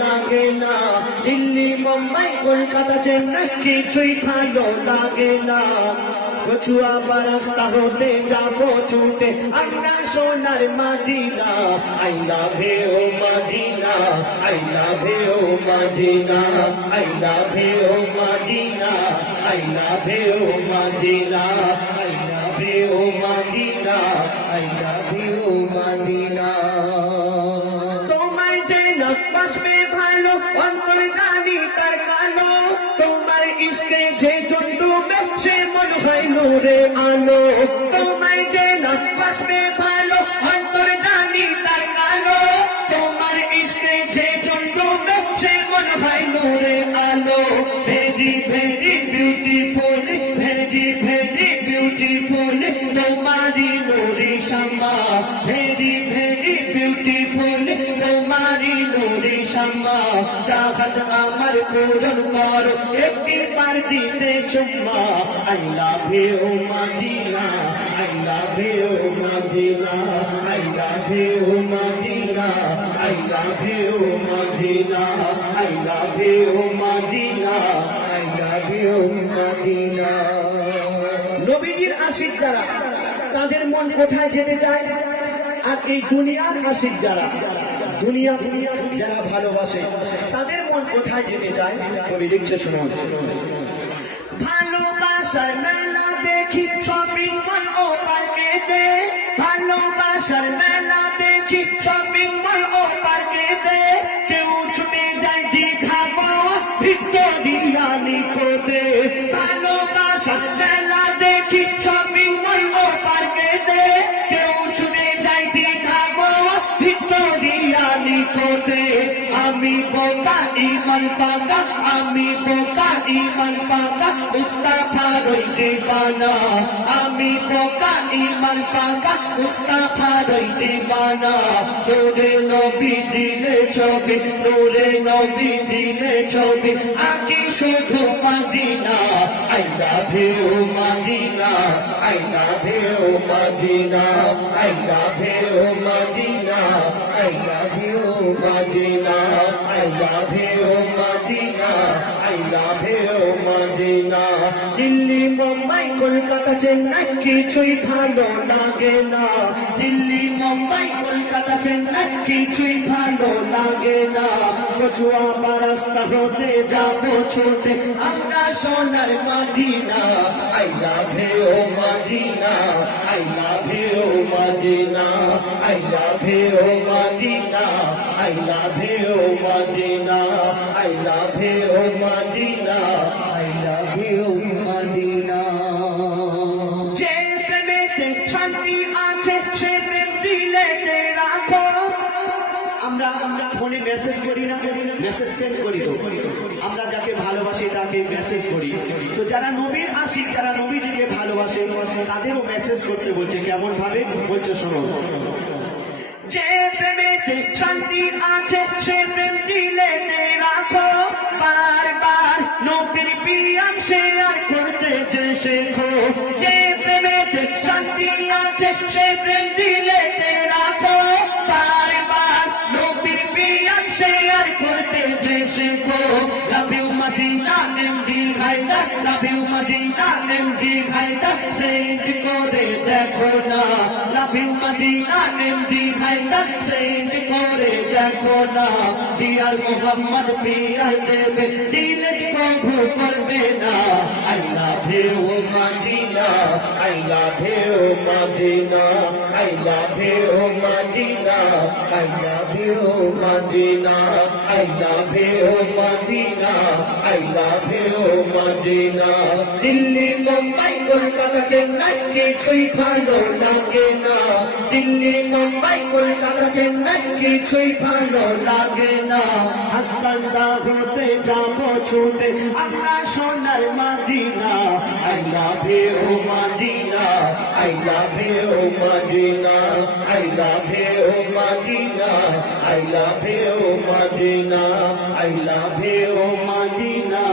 লাগে না দিল্লি মুম্বাই কলকাতা চেন্নাই কিছুই ভালো লাগে না কচুয়া রাস্তা হতে যাবো ছুটে আমরা সোনার Madina I love you Medina I love you Medina I love you Medina I love you Medina I love you Medina I love you Madina তোমায় যে নকশে ভালো অন্তর জানি তার কালো তোমার ইশকে যে জন্তুবে সে মন হয় নূরে আলো তোমায় যে নকশে ভালো অন্তর জানি তার কালো তোমার ইশকে যে জন্তুবে সে মন হয় নূরে আলো very very beautiful very very beautiful তোমারি নূরে শামা ভেরি ভেরি বিউটিফুল তোমারি নূরে শামা চাহত আমার পূরণ করো একটি বার দিতে চুম্মা I love you Medina I love you Medina I love you Medina I love you Medina I love you Medina I love you Medina নবীজির আশিক যারা তাদের মন কোথায় যেতে চায় আর এই দুনিয়ার আশিক যারা দুনিয়া যারা ভালোবাসে তাদের মন কোথায় যেতে চায় কবি লিখছে শুনুন ভালোবাসার মেলা দেখি শপিং মল ও পার্কেতে ভালোবাসার মেলা দেখি শপিং মল ও পার্কেতে কেউ ছুটে যায় দীঘা গোয়া ভিক্টোরিয়া নিকোতে ভালোবাসার মেলা দেখি শপিং মল ও পার্কেতে কেউ ছুটে যায় দীঘা গোয়া ভিক্টোরিয়া নিকোতে আমি বোকা ইমান পাকা আমি বোকা ইমান পাকা মুস্তাফার দিবানা আমি বোকা ইমান পাকা মুস্তাফার দিবানা তোরে নবী দিলে ছবি তোরে নবী দিলে ছবি আকি শুধু Madina I love you Medina I love you Medina I love you Medina I love you Medina I love you Medina I love you Madina Delhi Mumbai Kolkata Chennai কিছুই ভালো লাগে না দিল্লি মুম্বাই কলকাতা চেন্নাই কিছুই ভালো লাগে না কচুয়া রাস্তা হতে যাবো ছুটে আমরা সোনার Madina I love you Medina I love you Medina I love you Medina I love you Medina I love you Medina I love you Madina যে প্রেমেতে শান্তি আছে সে প্রেম দিলেতে রাখো আমরা ফোনে মেসেজ করি না মেসেজ সেন্ড করি তো আমরা যাকে ভালোবাসি তাকে মেসেজ করি তো যারা নবীর আশিক যারা নবীকে ভালোবাসে তাদেরও মেসেজ করতে বলছে কেমন ভাবে বলছে শোনো যে প্রেমেতে শান্তি আছে সে প্রেম দিলেতে রাখো বারবার নবীর পিয়ান শেয়ার করতে যে শেখো যে প্রেমেতে শান্তি আছে সে প্রেম দিলেতে রাখো বারবার নবীর পিয়ান শেয়ার করতে যে শেখো love you Madina MD Haidar love you Madina MD Haidar send করে দেখো না love you Madina MD Haidar send করে দেখো না ডিয়ার মোহাম্মদ পিয়ার দেবে দিলে কবু করবে না I love you Medina I love you Medina I love you Medina I love you Medina I love you Medina I love you Madina Delhi Mumbai Kolkata Chennai কিছুই ভালো লাগে না দিল্লি মুম্বাই কলকাতা চেন্নাই কিছুই ভালো লাগে না হাসপাতাল হতে যাবো ছুটে আমরা সোনার Madina I love you Medina I love you Medina I love you Medina I love you Medina I love you Medina